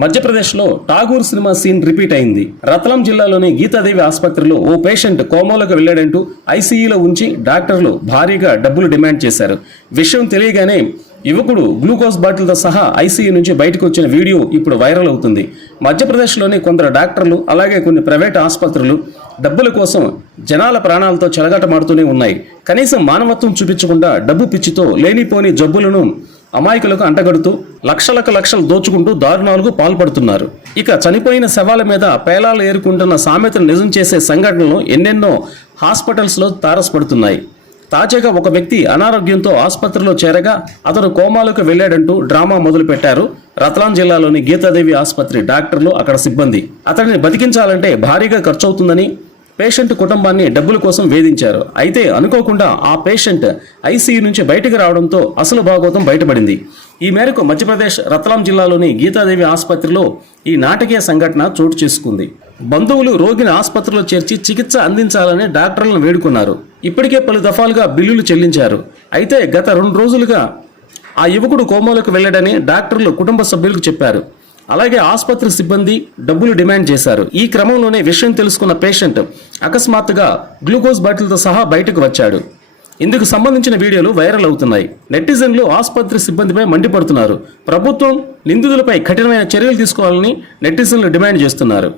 మధ్యప్రదేశ్లో Tagore cinema scene repeat అయింది. రత్లాం జిల్లాలోని గీతాదేవి ఆసుపత్రిలో ఓ పేషెంట్ కోమాలోకి వెళ్లాడంటూ ఐసీయూలో ఉంచి డాక్టర్లు భారీగా డబ్బులు డిమాండ్ చేశారు. విషయం తెలియగానే యువకుడు గ్లూకోజ్ బాటిల్తో సహా ఐసీయూ నుంచి బయటకు వచ్చిన వీడియో ఇప్పుడు వైరల్ అవుతుంది. మధ్యప్రదేశ్లోని కొందరు డాక్టర్లు అలాగే కొన్ని ప్రైవేట్ ఆసుపత్రులు డబ్బుల కోసం జనాల ప్రాణాలతో చెలగాటమాడుతూనే ఉన్నాయి. కనీసం మానవత్వం చూపించకుండా డబ్బు పిచ్చితో లేనిపోని జబ్బులను అమాయకులకు అంటగడుతూ లక్షలు దోచుకుంటూ దారుణాలకు పాల్పడుతున్నారు. ఇక చనిపోయిన శవాల మీద పేలాలు ఏరుకుంటున్న సామెతను నిజం చేసే సంఘటనలు ఎన్నెన్నో హాస్పిటల్స్లో తారసపడుతున్నాయి. తాజాగా ఒక వ్యక్తి అనారోగ్యంతో ఆసుపత్రిలో చేరగా అతను కోమాలోకి వెళ్లాడంటూ డ్రామా మొదలుపెట్టారు రత్లాం జిల్లాలోని గీతాదేవి ఆసుపత్రి డాక్టర్లు, అక్కడ సిబ్బంది. అతడిని బతికించాలంటే భారీగా ఖర్చవుతుందని పేషెంట్ కుటుంబాన్ని డబ్బుల కోసం వేధించారు. అయితే అనుకోకుండా ఆ పేషెంట్ ఐసీయూ నుంచి బయటకు రావడంతో అసలు భాగోతం బయటపడింది. ఈ మేరకు మధ్యప్రదేశ్ రత్లాం జిల్లాలోని గీతాదేవి ఆసుపత్రిలో ఈ నాటకీయ సంఘటన చోటు చేసుకుంది. బంధువులు రోగిని ఆసుపత్రిలో చేర్చి చికిత్స అందించాలని డాక్టర్లను వేడుకున్నారు. ఇప్పటికే పలు దఫాలుగా బిల్లులు చెల్లించారు. అయితే గత 2 రోజులుగా ఆ యువకుడు కోమాలోకి వెళ్లాడని డాక్టర్లు కుటుంబ సభ్యులకు చెప్పారు. అలాగే ఆసుపత్రి సిబ్బంది డబ్బులు డిమాండ్ చేశారు. ఈ క్రమంలోనే విషయం తెలుసుకున్న పేషెంట్ అకస్మాత్తుగా గ్లూకోజ్ బాటిల్తో సహా బయటకు వచ్చాడు. ఇందుకు సంబంధించిన వీడియోలు వైరల్ అవుతున్నాయి. నెటిజన్లు ఆసుపత్రి సిబ్బందిపై మండిపడుతున్నారు. ప్రభుత్వం నిందితులపై కఠినమైన చర్యలు తీసుకోవాలని నెటిజన్లు డిమాండ్ చేస్తున్నారు.